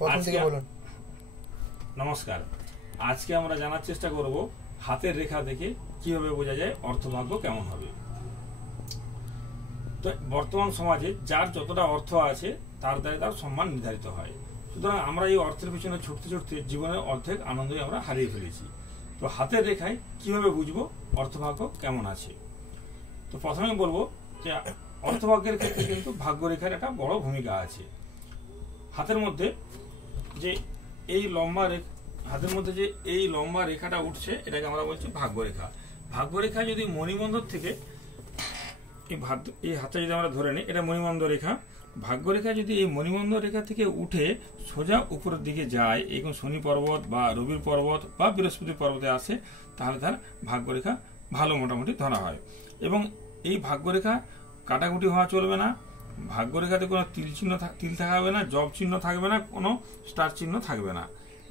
প্রথম থেকে বলুন। নমস্কার, আজকে আমরা জানার চেষ্টা করব হাতের রেখা দেখে কিভাবে বোঝা যায় অর্থভাগ্য কেমন হবে। তো বর্তমান সমাজে যার যতটা অর্থ আছে তার দ্বারা তার সম্মান নির্ধারিত হয়। সুতরাং আমরা এই অর্থের পিছনে ছুটতে ছুটতে জীবনের অর্ধেক আনন্দই আমরা হারিয়ে ফেলেছি। তো হাতের রেখায় কিভাবে বুঝবো অর্থভাগ্য কেমন আছে? তো প্রথমে বলবো যে অর্থভাগ্যের ক্ষেত্রে কিন্তু ভাগ্যরেখার একটা বড় ভূমিকা আছে। হাতের মধ্যে যে এই লম্বা রেখাটা উঠছে এটাকে আমরা বলছি ভাগ্যরেখা। ভাগ্যরেখা যদি মণিবন্ধর থেকে এই হাতটা যদি আমরা ধরে নিই, এটা মণিবন্ধ রেখা। ভাগ্যরেখা যদি এই মণিবন্ধ রেখা থেকে উঠে সোজা উপরের দিকে যায়, এরকম শনি পর্বত বা রবির পর্বত বা বৃহস্পতি পর্বতে আসে, তাহলে তার ভাগ্যরেখা ভালো মোটামুটি ধরা হয়। এবং এই ভাগ্যরেখা কাটাকুটি হওয়া চলবে না। ভাগ্যরেখাতে কোনো তিল থাকবে না, জব চিহ্ন থাকবে না, কোনো স্টার চিহ্ন থাকবে না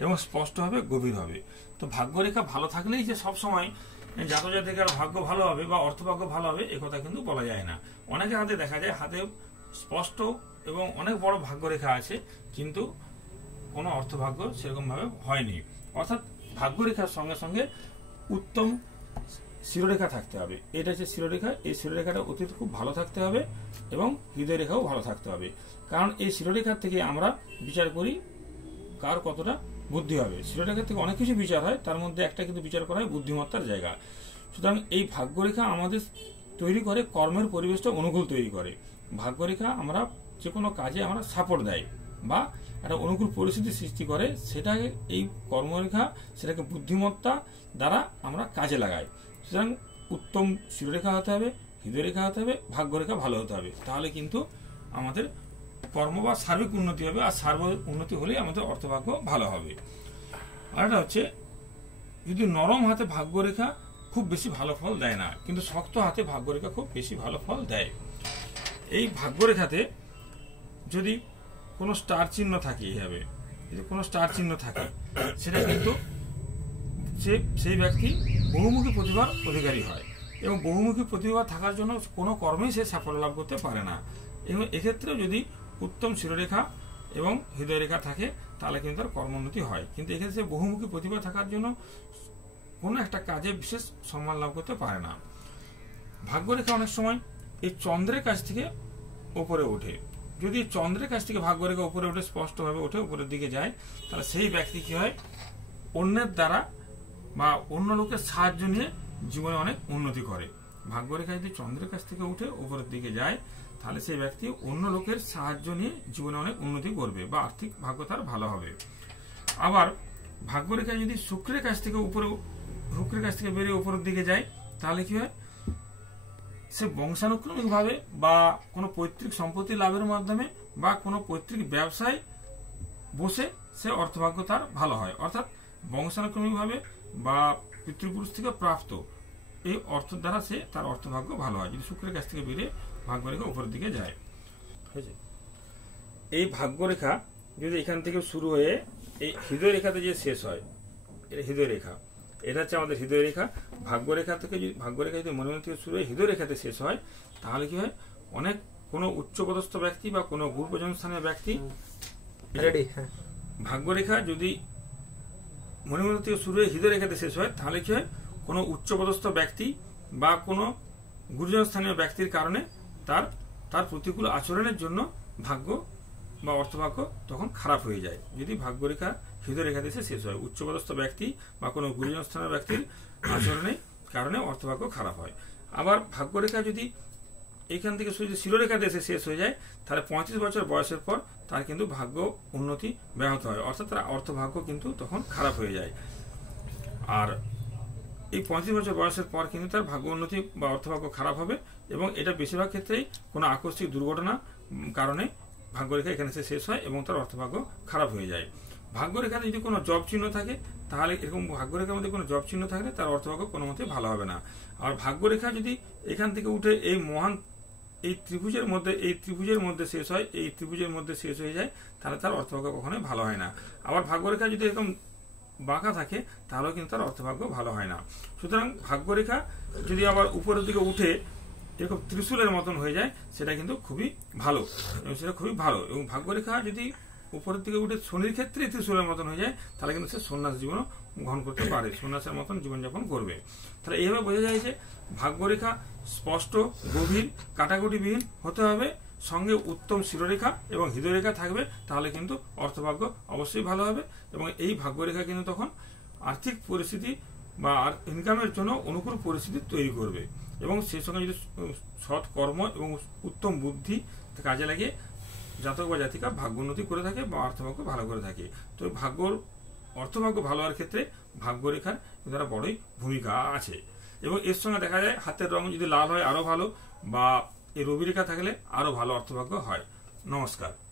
এবং স্পষ্ট হবে, গভীর হবে। তো ভাগ্যরেখা ভালো থাকলেই যে সবসময় জাতজাতিকার ভাগ্য ভালো হবে বা অর্থভাগ্য ভালো হবে এ কথা কিন্তু বলা যায় না। অনেকের হাতে দেখা যায় হাতে স্পষ্ট এবং অনেক বড় ভাগ্যরেখা আছে, কিন্তু কোনো অর্থভাগ্য সেরকম ভাবে হয়নি। অর্থাৎ ভাগ্যরেখার সঙ্গে সঙ্গে উত্তম শিরোরেখা থাকতে হবে। এটা হচ্ছে শিরোরেখা। এই শিরোরেখাটা অতীত খুব ভালো থাকতে হবে এবং হৃদয় রেখাও ভালো থাকতে হবে। কারণ এই শিরোরেখার থেকে আমরা বিচার করি কার কতটা বুদ্ধি হবে। শিরোরেখার থেকে অনেক কিছু বিচার হয়, তার মধ্যে একটা কিন্তু বিচার করা হয় বুদ্ধিমত্তার জায়গা। সুতরাং এই ভাগ্যরেখা আমাদের তৈরি করে কর্মের পরিবেশটা অনুকূল তৈরি করে। ভাগ্যরেখা আমরা যে কোনো কাজে আমরা সাপোর্ট দেয় বা একটা অনুকূল পরিস্থিতি সৃষ্টি করে, সেটাকে এই কর্মরেখা সেটাকে বুদ্ধিমত্তা দ্বারা আমরা কাজে লাগাই। সুতরাং উত্তম শিরোরেখা হতে হবে, হৃদয়রেখা হতে হবে, ভাগ্যরেখা ভালো হতে হবে। তাহলে কিন্তু আমাদের কর্ম বা সার্বিক উন্নতি হবে, আর সার্বিক উন্নতি হলেই আমাদের অর্থভাগ্য ভালো হবে। আর এটা হচ্ছে যদি নরম হাতে ভাগ্যরেখা খুব বেশি ভালো ফল দেয় না, কিন্তু শক্ত হাতে ভাগ্যরেখা খুব বেশি ভালো ফল দেয়। এই ভাগ্যরেখাতে যদি কোনো স্টার চিহ্ন থাকে, এইভাবে যদি কোনো স্টার চিহ্ন থাকে, সেটা কিন্তু সেই ব্যক্তি বহুমুখী প্রতিভার অধিকারী হয় এবং বহুমুখী প্রতিভা থাকার জন্য কোনো কর্মেই সে সাফল্য লাভ করতে পারে না। এবং এক্ষেত্রেও যদি উত্তম শিরোরেখা এবং হৃদয়রেখা থাকে তাহলে কিন্তু তার কর্মোন্নতি হয়। কিন্তু এক্ষেত্রে বহুমুখী প্রতিভা থাকার জন্য কোনো একটা কাজে বিশেষ সম্মান লাভ করতে পারে না। ভাগ্যরেখা অনেক সময় এই চন্দ্রের কাছ থেকে ওপরে ওঠে। যদি চন্দ্রের কাছ থেকে ভাগ্যরেখা উপরে উঠে স্পষ্টভাবে ওঠে, উপরের দিকে যায়, তাহলে সেই ব্যক্তি কি হয়, অন্যের দ্বারা বা অন্য লোকের সাহায্য নিয়ে জীবনে অনেক উন্নতি করে। ভাগ্যরেখা যদি চন্দ্রের কাছ থেকে উঠে উপরের দিকে যায়, তাহলে সেই ব্যক্তি অন্য লোকের সাহায্য নিয়ে জীবনে অনেক উন্নতি করবে বা আর্থিক ভাগ্য তার ভালো হবে। আবার ভাগ্যরেখা যদি শুক্রের কাছ থেকে বেরিয়ে উপরের দিকে যায়, তাহলে কি হয়, সে বংশানুক্রমিক ভাবে বা কোনো পৈতৃক সম্পত্তি লাভের মাধ্যমে বা কোনো পৈতৃক ব্যবসায় বসে সে অর্থভাগ্য তার ভালো হয়। অর্থাৎ বংশানুক্রমিক ভাবে বা পিতৃপুরুষ থেকে প্রাপ্ত এই অর্থ দ্বারা সে তার অর্থভাগ্য ভালো হয়, যদি শুক্রের কাছ থেকে বেরিয়ে ভাগ্যরেখা উপরের দিকে যায়। এই ভাগ্যরেখা যদি এখান থেকে শুরু হয়ে এই হৃদয় রেখাতে যে শেষ হয়, এটা হৃদয় রেখা, এটা হচ্ছে আমাদের হৃদয় রেখা। ভাগ্যরেখা যদি মনোনয়ন থেকে শুরু হয়ে হৃদয় রেখাতে শেষ হয়, তাহলে কি হয়, অনেক কোনো উচ্চপদস্থ ব্যক্তি বা কোনো গুরুপ্রজন স্থানীয় ব্যক্তি, ভাগ্যরেখা যদি মনোনয়ন থেকে শুরু হয়ে হৃদয় রেখাতে শেষ হয়, তাহলে কি হয়, কোনো উচ্চপদস্থ ব্যক্তি বা কোনো গুরুজন স্থানীয় ব্যক্তির কারণে তার প্রতিকূল আচরণের জন্য ভাগ্য বা অর্থভাগ্য তখন খারাপ হয়ে যায়। যদি ভাগ্যরেখা হৃদয় রেখাতে শেষ হয়, উচ্চপদস্থ ব্যক্তি বা কোনো গুরুজন স্থানীয় ব্যক্তির আচরণের কারণে অর্থভাগ্য খারাপ হয়। আবার ভাগ্যরেখা যদি এইখান থেকে শিরোরেখাতে এসে শেষ হয়ে যায়, তাহলে 35 বছর বয়সের পর তার কিন্তু ভাগ্য উন্নতি ব্যাহত হয়, অর্থাৎ তার অর্থভাগ্য কিন্তু তখন খারাপ হয়ে যায়। আর এই 35 বছর বয়সের পর কিন্তু তার ভাগ্য উন্নতি বা অর্থভাগ্য খারাপ হবে এবং এটা বেশিরভাগ ক্ষেত্রেই কোনো আকস্মিক দুর্ঘটনা কারণে ভাগ্যরেখা এখানে শেষ হয় এবং তার অর্থভাগ্য খারাপ হয়ে যায়। ভাগ্যরেখাতে যদি কোনো জব চিহ্ন থাকে, তাহলে এরকম ভাগ্যরেখার মধ্যে কোনো জব চিহ্ন থাকলে তার অর্থভাগ্য কোনো মতে ভালো হবে না। আর ভাগ্যরেখা যদি এখান থেকে উঠে এই ত্রিভুজের মধ্যে শেষ হয়, এই ত্রিভুজের মধ্যে শেষ হয়ে যায়, তাহলে তার অর্থভাগ্য কখনোই ভালো হয় না। আবার ভাগ্যরেখা যদি এরকম বাঁকা থাকে, তাহলেও কিন্তু তার অর্থভাগ্য ভালো হয় না। সুতরাং ভাগ্যরেখা যদি আবার উপরের দিকে উঠে এরকম ত্রিশূলের মতন হয়ে যায়, সেটা কিন্তু খুবই ভালো এবং ভাগ্যরেখা যদি উপরের দিকে উঠে শনির ক্ষেত্রে ত্রিশূলের মতন হয়ে যায়, তাহলে কিন্তু সে সন্ন্যাস জীবনও গ্রহণ করতে পারে, সন্ন্যাসের মতন জীবনযাপন করবে। তাহলে এইভাবে বোঝা যায় যে ভাগ্যরেখা স্পষ্ট, গভীর, কাটাকুটিবিহীন হতে হবে, সঙ্গে উত্তম শিরোরেখা এবং হৃদয়রেখা থাকবে, তাহলে কিন্তু অর্থভাগ্য অবশ্যই ভালো হবে। এবং এই ভাগ্যরেখা কিন্তু তখন আর্থিক পরিস্থিতি বা ইনকামের জন্য অনুকূল পরিস্থিতি তৈরি করবে। এবং সেই সঙ্গে যদি সৎ কর্ম এবং উত্তম বুদ্ধি কাজে লাগিয়ে জাতক বা জাতিকা ভাগ্যোন্নতি করে থাকে বা অর্থভাগ্য ভালো করে থাকে। তো অর্থভাগ্য ভালো হওয়ার ক্ষেত্রে ভাগ্যরেখার দ্বারা বড়ই ভূমিকা আছে। এবং এর সঙ্গে দেখা যায় হাতের রং যদি লাল হয় আরো ভালো, বা এই রবি রেখা থাকলে আরো ভালো অর্থভাগ্য হয়। নমস্কার।